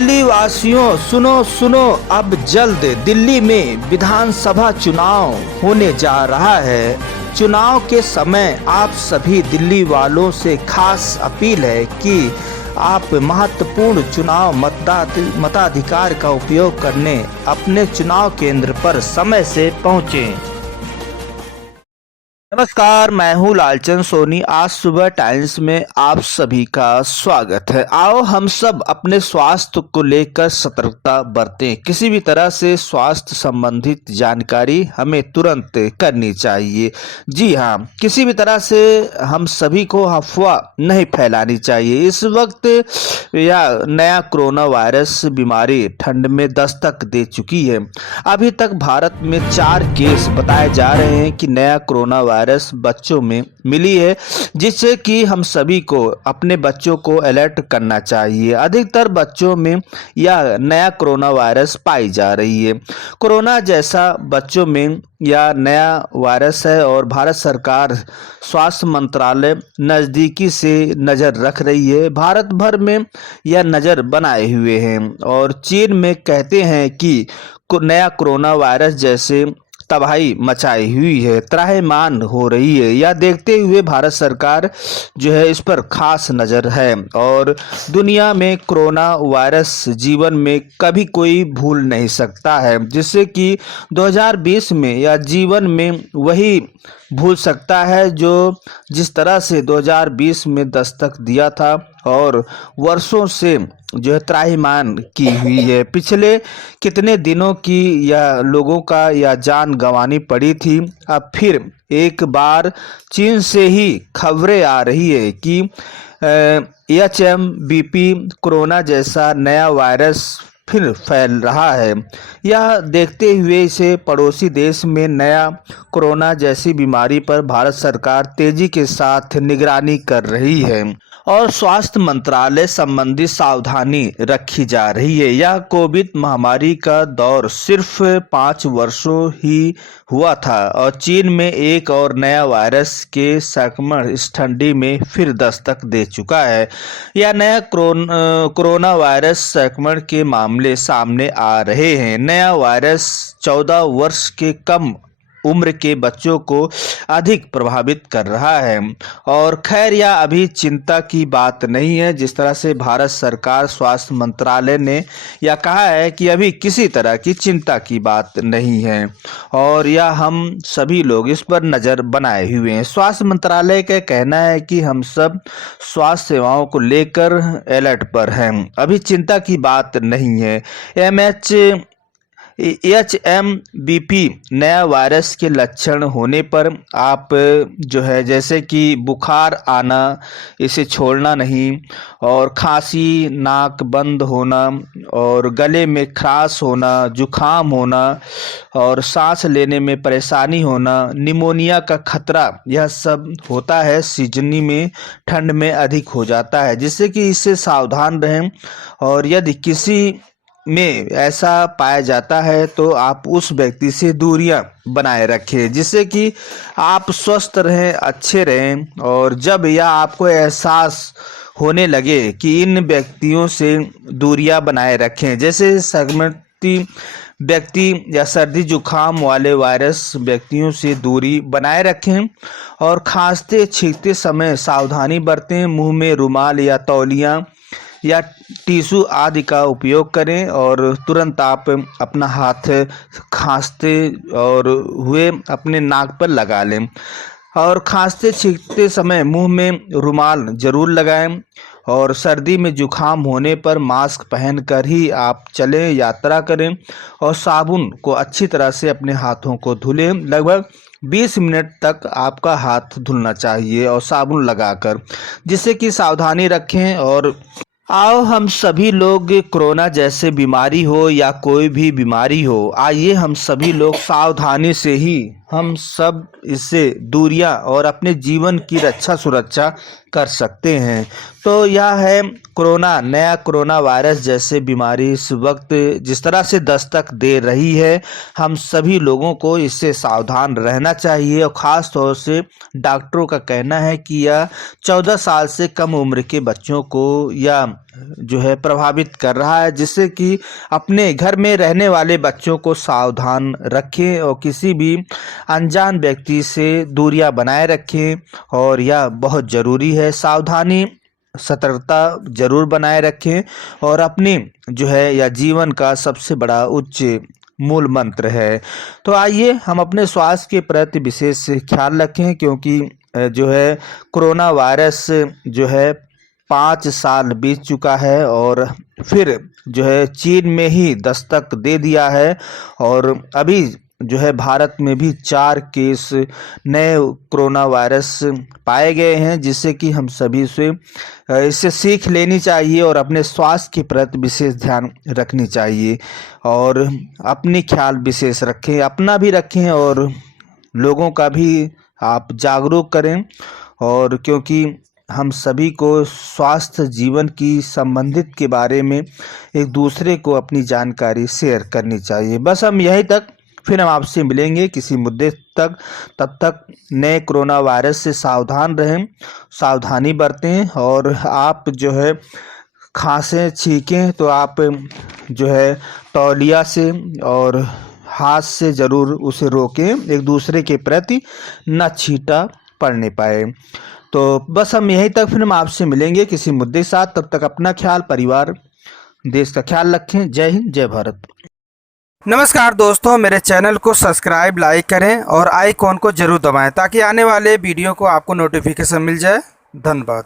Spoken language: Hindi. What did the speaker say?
दिल्ली वासियों सुनो सुनो, अब जल्द दिल्ली में विधानसभा चुनाव होने जा रहा है। चुनाव के समय आप सभी दिल्ली वालों से खास अपील है कि आप महत्वपूर्ण चुनाव मताधिकार का उपयोग करने अपने चुनाव केंद्र पर समय से पहुंचें। नमस्कार, मैं हूँ लालचंद सोनी। आज सुबह टाइम्स में आप सभी का स्वागत है। आओ हम सब अपने स्वास्थ्य को लेकर सतर्कता बरतें। किसी भी तरह से स्वास्थ्य संबंधित जानकारी हमें तुरंत करनी चाहिए। जी हाँ, किसी भी तरह से हम सभी को अफवाह नहीं फैलानी चाहिए। इस वक्त यह नया कोरोना वायरस बीमारी ठंड में दस्तक दे चुकी है। अभी तक भारत में 4 केस बताए जा रहे हैं कि नया कोरोना वायरस बच्चों में मिली है, जिससे कि हम सभी को अपने बच्चों को अलर्ट करना चाहिए। अधिकतर बच्चों में यह नया कोरोना वायरस पाई जा रही है। कोरोना जैसा बच्चों में यह नया वायरस है और भारत सरकार स्वास्थ्य मंत्रालय नज़दीकी से नज़र रख रही है। भारत भर में यह नज़र बनाए हुए हैं और चीन में कहते हैं कि नया कोरोना वायरस जैसे तबाही मचाई हुई है, त्राहिमाम हो रही है। यह देखते हुए भारत सरकार जो है इस पर खास नज़र है और दुनिया में कोरोना वायरस जीवन में कभी कोई भूल नहीं सकता है, जिससे कि 2020 में या जीवन में वही भूल सकता है जो जिस तरह से 2020 में दस्तक दिया था और वर्षों से जो है त्राहिमाम की हुई है। पिछले कितने दिनों की यह लोगों का यह जान गंवानी पड़ी थी। अब फिर एक बार चीन से ही खबरें आ रही है कि HMBP कोरोना जैसा नया वायरस फिर फैल रहा है। यह देखते हुए इसे पड़ोसी देश में नया कोरोना जैसी बीमारी पर भारत सरकार तेजी के साथ निगरानी कर रही है और स्वास्थ्य मंत्रालय संबंधी सावधानी रखी जा रही है। यह कोविड महामारी का दौर सिर्फ 5 वर्षों ही हुआ था और चीन में एक और नया वायरस के संक्रमण इस ठंडी में फिर दस्तक दे चुका है। यह नया कोरोना वायरस संक्रमण के मामले सामने आ रहे हैं। नया वायरस 14 वर्ष के कम उम्र के बच्चों को अधिक प्रभावित कर रहा है और खैर यह अभी चिंता की बात नहीं है। जिस तरह से भारत सरकार स्वास्थ्य मंत्रालय ने यह कहा है कि अभी किसी तरह की चिंता की बात नहीं है और यह हम सभी लोग इस पर नज़र बनाए हुए हैं। स्वास्थ्य मंत्रालय का कहना है कि हम सब स्वास्थ्य सेवाओं को लेकर अलर्ट पर हैं, अभी चिंता की बात नहीं है। HMBP नया वायरस के लक्षण होने पर आप जो है जैसे कि बुखार आना, इसे छोड़ना नहीं और खांसी, नाक बंद होना और गले में खराश होना, जुखाम होना और सांस लेने में परेशानी होना, निमोनिया का खतरा, यह सब होता है। सीजनी में ठंड में अधिक हो जाता है, जिससे कि इससे सावधान रहें और यदि किसी में ऐसा पाया जाता है तो आप उस व्यक्ति से दूरियां बनाए रखें, जिससे कि आप स्वस्थ रहें, अच्छे रहें। और जब यह आपको एहसास होने लगे कि इन व्यक्तियों से दूरियां बनाए रखें, जैसे संक्रमित व्यक्ति या सर्दी जुखाम वाले वायरस व्यक्तियों से दूरी बनाए रखें और खांसते छींकते समय सावधानी बरतें। मुंह में रुमाल या तौलिया या टिश्यू आदि का उपयोग करें और तुरंत आप अपना हाथ खांसते और हुए अपने नाक पर लगा लें और खांसते छींकते समय मुंह में रुमाल जरूर लगाएं और सर्दी में जुखाम होने पर मास्क पहनकर ही आप चलें, यात्रा करें और साबुन को अच्छी तरह से अपने हाथों को धुलें। लगभग 20 मिनट तक आपका हाथ धुलना चाहिए और साबुन लगाकर, जिससे कि सावधानी रखें। और आओ हम सभी लोग कोरोना जैसे बीमारी हो या कोई भी बीमारी हो, आइए हम सभी लोग सावधानी से ही हम सब इससे दूरियां और अपने जीवन की रक्षा सुरक्षा कर सकते हैं। तो यह है कोरोना, नया कोरोना वायरस जैसे बीमारी इस वक्त जिस तरह से दस्तक दे रही है, हम सभी लोगों को इससे सावधान रहना चाहिए। और ख़ास तौर से डॉक्टरों का कहना है कि यह 14 साल से कम उम्र के बच्चों को या जो है प्रभावित कर रहा है, जिससे कि अपने घर में रहने वाले बच्चों को सावधान रखें और किसी भी अनजान व्यक्ति से दूरियां बनाए रखें। और यह बहुत ज़रूरी है, सावधानी सतर्कता जरूर बनाए रखें और अपनी जो है या जीवन का सबसे बड़ा उच्च मूल मंत्र है। तो आइए हम अपने स्वास्थ्य के प्रति विशेष ख्याल रखें, क्योंकि जो है कोरोना वायरस जो है 5 साल बीत चुका है और फिर जो है चीन में ही दस्तक दे दिया है। और अभी जो है भारत में भी 4 केस नए कोरोना वायरस पाए गए हैं, जिससे कि हम सभी से इससे सीख लेनी चाहिए और अपने स्वास्थ्य के प्रति विशेष ध्यान रखनी चाहिए और अपनी ख्याल विशेष रखें, अपना भी रखें और लोगों का भी आप जागरूक करें। और क्योंकि हम सभी को स्वास्थ्य जीवन की संबंधित के बारे में एक दूसरे को अपनी जानकारी शेयर करनी चाहिए। बस हम यहीं तक, फिर हम आपसे मिलेंगे किसी मुद्दे तक। तब तक नए कोरोना वायरस से सावधान रहें, सावधानी बरतें और आप जो है खांसें छींकें तो आप जो है तौलिया से और हाथ से ज़रूर उसे रोकें, एक दूसरे के प्रति न छींटा पड़ने पाए। तो बस हम यहीं तक, फिर हम आपसे मिलेंगे किसी मुद्दे के साथ। तब तक अपना ख्याल, परिवार, देश का ख्याल रखें। जय हिंद, जय भारत। नमस्कार दोस्तों, मेरे चैनल को सब्सक्राइब, लाइक करें और आइकॉन को जरूर दबाएं ताकि आने वाले वीडियो को आपको नोटिफिकेशन मिल जाए। धन्यवाद।